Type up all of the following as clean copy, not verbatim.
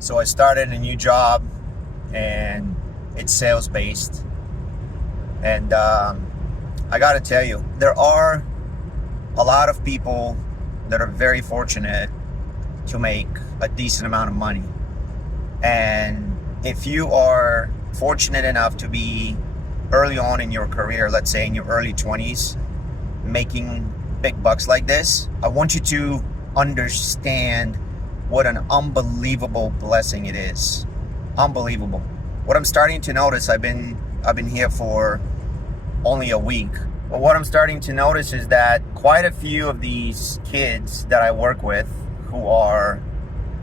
So I started a new job and it's sales based. And I gotta tell you, there are a lot of people that are very fortunate to make a decent amount of money. And if you are fortunate enough to be early on in your career, let's say in your early 20s, making big bucks like this, I want you to understand what an unbelievable blessing it is. Unbelievable. What I'm starting to notice, I've been here for only a week, but what I'm starting to notice is that quite a few of these kids that I work with who are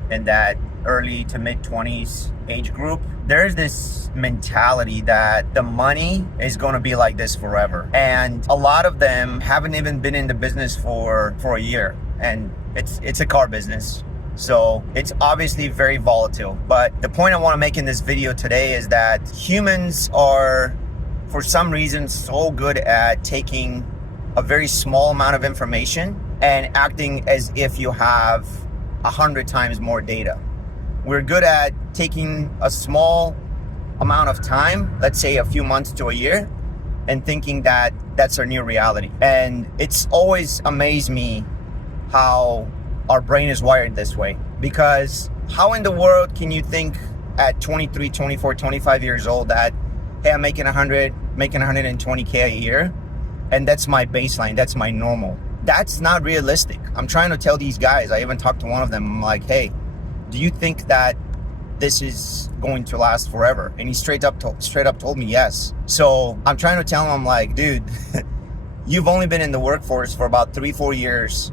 in that early to mid 20s age group, there's this mentality that the money is going to be like this forever. And a lot of them haven't even been in the business for a year. And it's a car business. So it's obviously very volatile. But the point I want to make in this video today is that humans are, for some reason, so good at taking a very small amount of information and acting as if you have 100 times more data. We're good at taking a small amount of time, let's say a few months to a year, and thinking that that's our new reality. And it's always amazed me how our brain is wired this way. Because how in the world can you think at 23, 24, 25 years old that, hey, I'm making 120K a year, and that's my baseline, that's my normal. That's not realistic. I'm trying to tell these guys, I even talked to one of them, I'm like, hey, do you think that this is going to last forever? And he straight up told me yes. So I'm trying to tell him, I'm like, dude, you've only been in the workforce for about 3-4 years.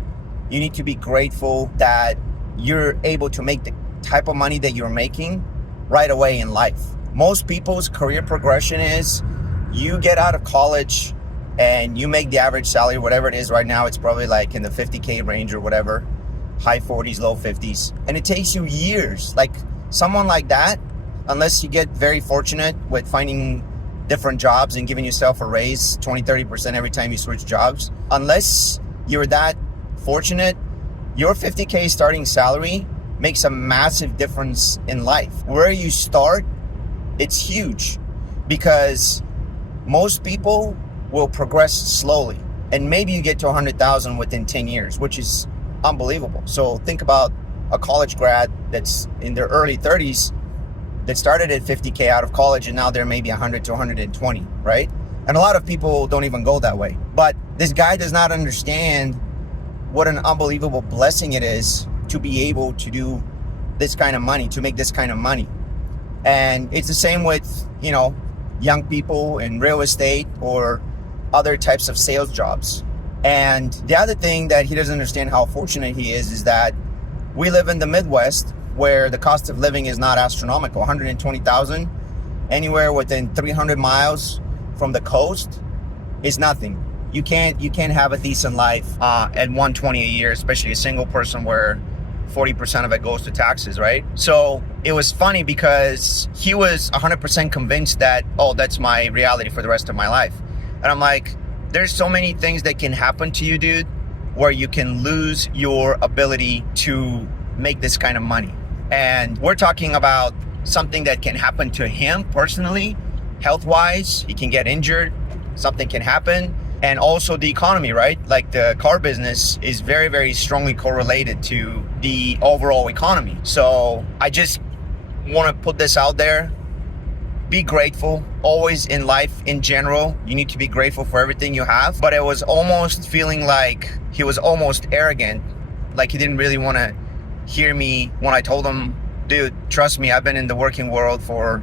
You need to be grateful that you're able to make the type of money that you're making right away in life. Most people's career progression is you get out of college and you make the average salary, whatever it is right now, it's probably like in the 50K range or whatever, high 40s, low 50s. And it takes you years. Like someone like that, unless you get very fortunate with finding different jobs and giving yourself a raise 20-30% every time you switch jobs, unless you're that fortunate, your 50K starting salary makes a massive difference in life. Where you start, it's huge, because most people will progress slowly, and maybe you get to 100,000 within 10 years, which is unbelievable. So think about a college grad that's in their early 30s that started at 50K out of college, and now they're maybe 100 to 120, right? And a lot of people don't even go that way. But this guy does not understand what an unbelievable blessing it is to be able to do this kind of money, to make this kind of money. And it's the same with, young people in real estate or other types of sales jobs. And the other thing that he doesn't understand how fortunate he is that we live in the Midwest, where the cost of living is not astronomical. 120,000 anywhere within 300 miles from the coast is nothing. You can't have a decent life at 120 a year, especially a single person, where 40% of it goes to taxes, right? So it was funny because he was 100% convinced that, oh, that's my reality for the rest of my life. And I'm like, there's so many things that can happen to you, dude, where you can lose your ability to make this kind of money. And we're talking about something that can happen to him personally, health-wise. He can get injured, something can happen. And also the economy, right? Like the car business is very, very strongly correlated to the overall economy. So I just want to put this out there. Be grateful. Always in life in general, you need to be grateful for everything you have. But it was almost feeling like he was almost arrogant. Like he didn't really want to hear me when I told him, dude, trust me, I've been in the working world for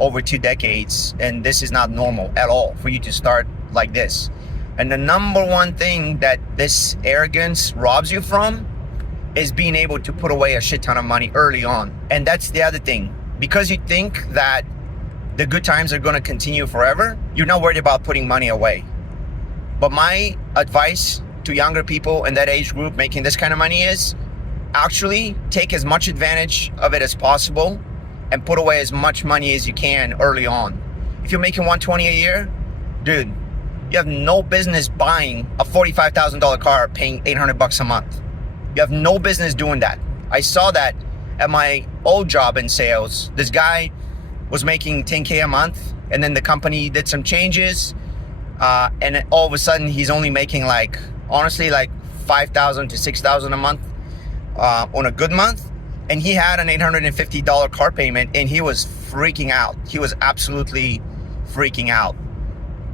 over 2 decades, and this is not normal at all for you to start like this. And the number one thing that this arrogance robs you from is being able to put away a shit ton of money early on. And that's the other thing. Because you think that the good times are going to continue forever, you're not worried about putting money away. But my advice to younger people in that age group making this kind of money is actually take as much advantage of it as possible and put away as much money as you can early on. If you're making 120 a year, dude, you have no business buying a $45,000 car paying $800 a month. You have no business doing that. I saw that at my old job in sales, this guy was making 10K a month, and then the company did some changes, and all of a sudden he's only making like, honestly, like 5,000 to 6,000 a month on a good month. And he had an $850 car payment, and he was freaking out. He was absolutely freaking out.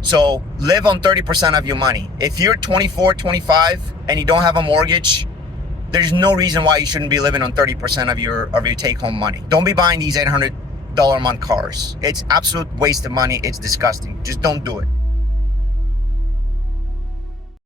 So live on 30% of your money. If you're 24, 25 and you don't have a mortgage, there's no reason why you shouldn't be living on 30% of your take-home money. Don't be buying these $800 a month cars. It's absolute waste of money. It's disgusting. Just don't do it.